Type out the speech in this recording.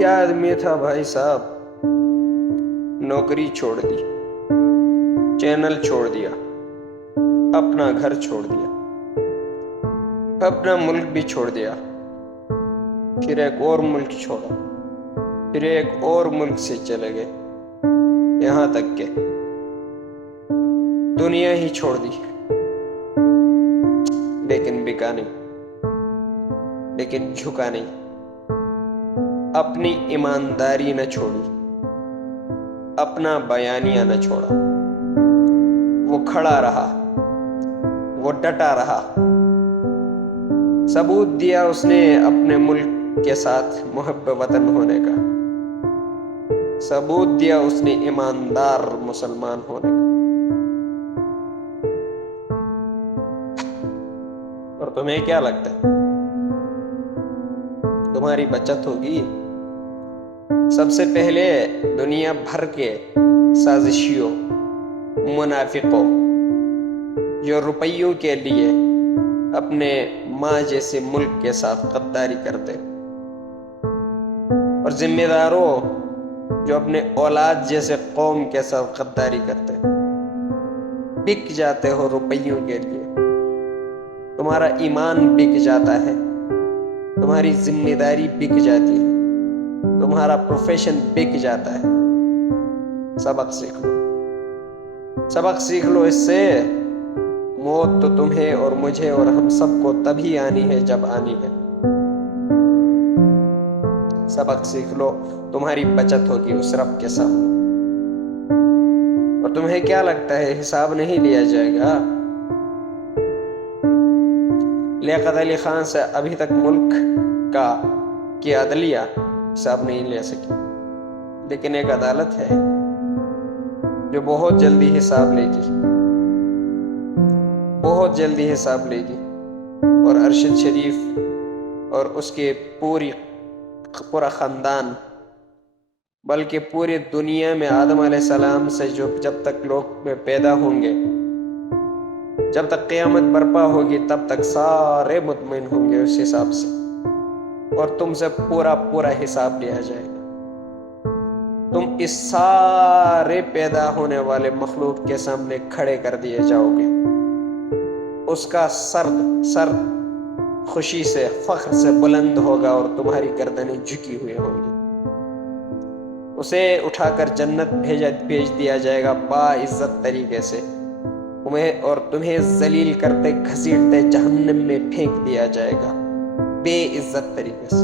क्या आदमी था भाई साहब, नौकरी छोड़ दी, चैनल छोड़ दिया, अपना घर छोड़ दिया, अपना मुल्क भी छोड़ दिया, फिर एक और मुल्क छोड़ा, फिर एक और मुल्क से चले गए, यहाँ तक के दुनिया ही छोड़ दी, लेकिन बिका नहीं, लेकिन झुका नहीं, अपनी ईमानदारी न छोड़ी, अपना बयानिया न छोड़ा। वो खड़ा रहा, वो डटा रहा, सबूत दिया उसने अपने मुल्क के साथ मुहब्ब वतन होने का, सबूत दिया उसने ईमानदार मुसलमान होने का। और तुम्हें क्या लगता है, तुम्हारी बचत होगी? सबसे पहले दुनिया भर के साजिशियों, मुनाफिकों, जो रुपयों के लिए अपने माँ जैसे मुल्क के साथ गद्दारी करते, और जिम्मेदारों जो अपने औलाद जैसे कौम के साथ गद्दारी करते, बिक जाते हो रुपयों के लिए। तुम्हारा ईमान बिक जाता है, तुम्हारी जिम्मेदारी बिक जाती है, तुम्हारा प्रोफेशन बिक जाता है। सबक सीख लो, सबक सीख लो इससे। मौत तो तुम्हें और मुझे और हम सबको तभी आनी है जब आनी है। सबक सीख लो, तुम्हारी बचत होगी उस रब के सामने। और तुम्हें क्या लगता है हिसाब नहीं लिया जाएगा? लियाकत अली खान से अभी तक मुल्क की अदलिया हिसाब नहीं ले सकी, लेकिन एक अदालत है जो बहुत जल्दी हिसाब लेगी, बहुत जल्दी हिसाब लेगी। और अरशद शरीफ और उसके पूरा खानदान, बल्कि पूरी दुनिया में आदम अलैहिस्सलाम से जब तक लोग पैदा होंगे, जब तक क़यामत बर्पा होगी, तब तक सारे मुतमईन होंगे उस हिसाब से, और तुमसे पूरा हिसाब लिया जाएगा। तुम इस सारे पैदा होने वाले मखलूक के सामने खड़े कर दिए जाओगे। उसका सर खुशी से, फख्र से बुलंद होगा और तुम्हारी गर्दनें झुकी हुई होंगी। उसे उठाकर जन्नत भेज दिया जाएगा बाइज्जत तरीके से, तुम्हें जलील करते घसीटते जहन्नम में फेंक दिया जाएगा बेइज्जत तरीके से।